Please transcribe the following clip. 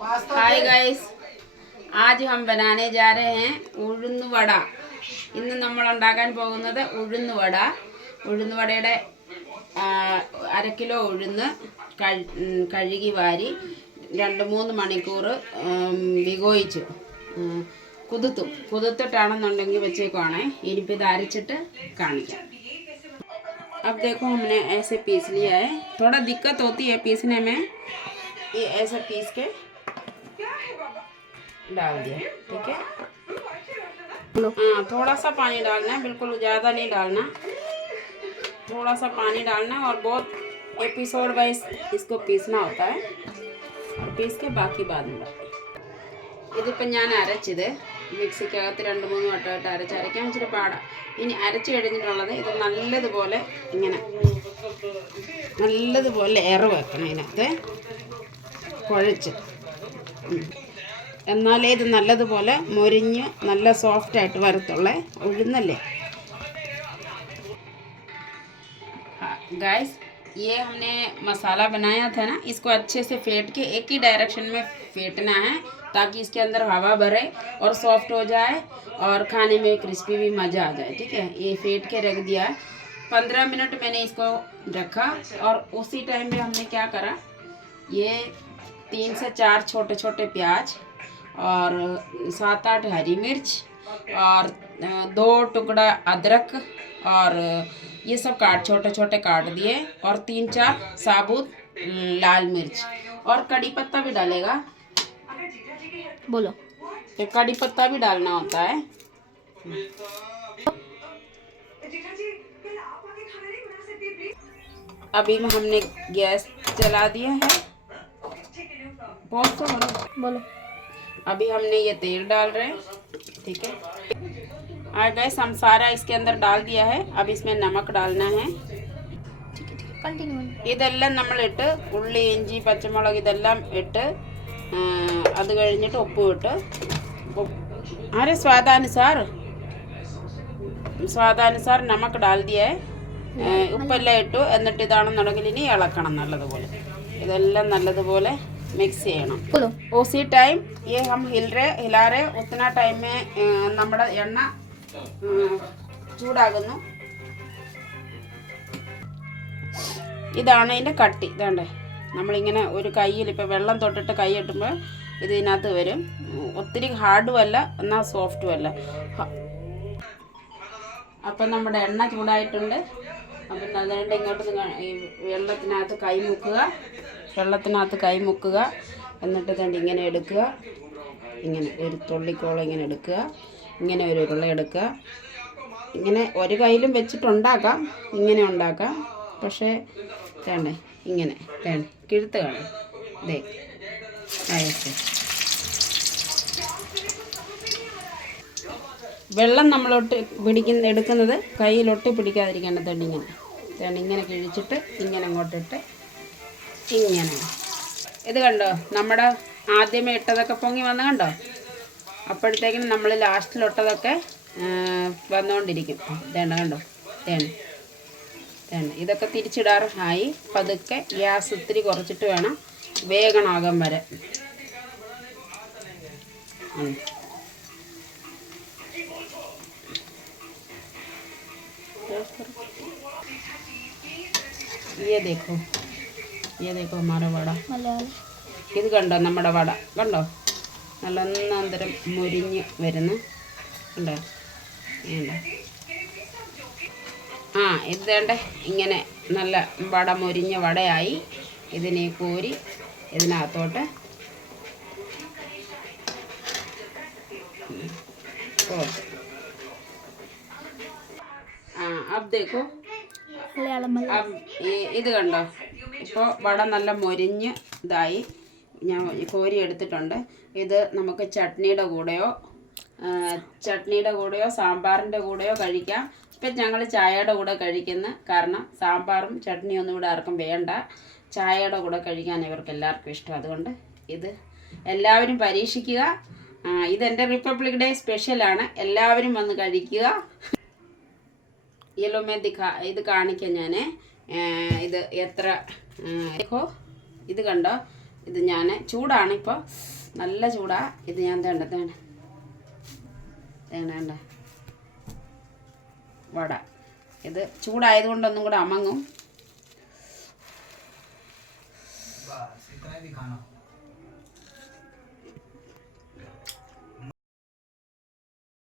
Hi guys, आज हम बनाने जा रहे हैं ഉഴുന്നുവട. ഇന്ന് നമ്മൾ ഉണ്ടാക്കാൻ പോകുന്നത് ഉഴുന്നുവട. ഉഴുന്നുവടയുടെ 1/2 കിലോ ഉഴുന്ന് കഴുകി വാരി 2-3 മണിക്കൂർ വിഗോയിച്ചു കുതിർത്തിട്ടാണെന്നുണ്ടെങ്കിൽ വെച്ചേക്കുവാണേ. ഇനിയിപ്പോൾ ഇത് അരച്ചിട്ട് കാണിക്കാം. अब देखो हमने ऐसे पीस लिया है. थोड़ा दिक्कत होती है पीसने में. ये ऐसे पीस के डाल दिया. ठीक है. हाँ, थोड़ा सा पानी डालना है, बिल्कुल ज़्यादा नहीं डालना. थोड़ा सा पानी डालना और बहुत एपिसोड वाइज इसको पीसना होता है. और पीस के बाकी बाद में डालना. ഇതിപ്പോൾ ഞാൻ അരച്ചത് മിക്സിക്കകത്ത് 2-3 വട്ടമായിട്ട് അരയ്ക്കാൻ ഇച്ചിരി പാടാം. ഇനി അരച്ച് കഴിഞ്ഞിട്ടുള്ളത് ഇത് നല്ലതുപോലെ എറ വെക്കണം. ഇതിനകത്ത് കുഴച്ച് എന്നാലേ ഇത് നല്ലതുപോലെ മൊരിഞ്ഞ് നല്ല സോഫ്റ്റായിട്ട് വരത്തുള്ളേ. ഉഴുന്നല്ലേ गाइस, ये हमने मसाला बनाया था ना, इसको अच्छे से फेंट के एक ही डायरेक्शन में फेंटना है ताकि इसके अंदर हवा भरे और सॉफ्ट हो जाए और खाने में क्रिस्पी भी मज़ा आ जाए. ठीक है. ये फेंट के रख दिया. 15 मिनट मैंने इसको रखा और उसी टाइम में हमने क्या करा, ये 3 से 4 छोटे छोटे प्याज और 7-8 हरी मिर्च और 2 टुकड़ा अदरक और ये सब छोटे छोटे काट दिए और 3-4 साबुत लाल मिर्च और कड़ी पत्ता भी डालेगा. बोलो. तो कड़ी पत्ता भी डालना होता है. अभी हमने गैस जला दिया है. बोलो. अभी हमने ये तेल डाल रहे हैं. ठीक है. और गैस हम सारा इसके अंदर डाल दिया है. अब इसमें नमक डालना है. ഇതെല്ലാം നമ്മളിട്ട് ഉള്ളി, ഇഞ്ചി, പച്ചമുളക് ഇതെല്ലാം ഇട്ട് അത് കഴിഞ്ഞിട്ട് ഉപ്പ് ഇട്ട് अरे സ്വാദാനുസാർ നമക്ക് डाल दिया है. ഉപ്പെല്ലാം ഇട്ടു. എന്നിട്ട് ഇതാണെന്നുണ്ടെങ്കിൽ ഇനി ഇളക്കണം നല്ലതുപോലെ. ഇതെല്ലാം നല്ലതുപോലെ മിക്സ് ചെയ്യണം. उसी टाइम ये हम हिला रहे उतना टाइम में നമ്മുടെ എണ്ണ ചൂടാകുന്നു. ഇതാണ് ഇതിൻ്റെ കട്ടി. ഇതാണ്ടേ, നമ്മളിങ്ങനെ ഒരു കയ്യിൽ ഇപ്പോൾ വെള്ളം തൊട്ടിട്ട് കൈ ഇട്ടുമ്പോൾ ഇതിനകത്ത് വരും. ഒത്തിരി ഹാർഡും അല്ല എന്നാൽ സോഫ്റ്റും അല്ല. അപ്പം നമ്മുടെ എണ്ണ ചൂടായിട്ടുണ്ട്. അപ്പം അതുകൊണ്ട് ഇങ്ങോട്ട് ഈ വെള്ളത്തിനകത്ത് കൈ മുക്കുക. എന്നിട്ട് തന്നെ ഇങ്ങനെ എടുക്കുക. ഇങ്ങനെ ഒരു തുള്ളിക്കോളം ഇങ്ങനെ എടുക്കുക. ഇങ്ങനെ ഒരു ഉരുള എടുക്കുക. ഇങ്ങനെ ഒരു കയ്യിലും വെച്ചിട്ടുണ്ടാക്കാം, ഇങ്ങനെ ഉണ്ടാക്കാം. പക്ഷേ വേണ്ടേ ഇങ്ങനെ വേണ്ടേ കിഴുത്ത് കാണും. ഇതേ വെള്ളം നമ്മളൊട്ട് എടുക്കുന്നത് കയ്യിലൊട്ടി പിടിക്കാതിരിക്കേണ്ടതുണ്ട്. ഇങ്ങനെ കിഴിച്ചിട്ട് ഇങ്ങനെ അങ്ങോട്ടിട്ട് ഇങ്ങനെ. ഇത് കണ്ടോ, നമ്മുടെ ആദ്യമേ ഇട്ടതൊക്കെ പൊങ്ങി വന്ന കണ്ടോ. അപ്പോഴത്തേക്കിനും നമ്മൾ ലാസ്റ്റിലൊട്ടതൊക്കെ വന്നുകൊണ്ടിരിക്കും. കണ്ടോ. ഇതൊക്കെ തിരിച്ചിടാറായി. പതുക്കെ ഗ്യാസ് ഇത്തിരി കുറച്ചിട്ട് വേണം വേഗണാകാൻ വരെ. ये देखो हमारा वड़ा. ഇത് കണ്ടോ, നമ്മുടെ വട കണ്ടോ, നല്ല ഒന്നാന്തരം മുരിഞ്ഞ് വരുന്നു. കണ്ടോ. ഇത് വേണ്ടേ ഇങ്ങനെ നല്ല വട മുരിഞ്ഞ വടയായി. ഇതിനെ കോരി ഇതിനകത്തോട്ട് अब देखो. ഇത് കണ്ടോ, ഇപ്പോൾ വട നല്ല മൊരിഞ്ഞ് ഇതായി. ഞാൻ കോരി എടുത്തിട്ടുണ്ട്. ഇത് നമുക്ക് ചട്നിയുടെ കൂടെയോ സാമ്പാറിൻ്റെ കൂടെയോ കഴിക്കാം. ഇപ്പം ഞങ്ങൾ ചായയുടെ കൂടെ കഴിക്കുന്നു. കാരണം സാമ്പാറും ചട്നിയൊന്നും ഇവിടെ ആർക്കും വേണ്ട. ചായയുടെ കൂടെ കഴിക്കാൻ ഇവർക്ക് എല്ലാവർക്കും ഇഷ്ടം. അതുകൊണ്ട് ഇത് എല്ലാവരും പരീക്ഷിക്കുക. ഇതെൻ്റെ റിപ്പബ്ലിക് ഡേ സ്പെഷ്യലാണ്. എല്ലാവരും വന്ന് കഴിക്കുക. ഇത് കാണിക്കാം ഞാൻ. ഇത് എത്ര ഇത് കണ്ടോ, ഇത് ഞാൻ ചൂടാണ് ഇപ്പോൾ, നല്ല ചൂടാ. ഇത് ഞാൻ തേണ്ട വട. ഇത് ചൂടായതുകൊണ്ട് ഒന്നും കൂടെ അമങ്ങും.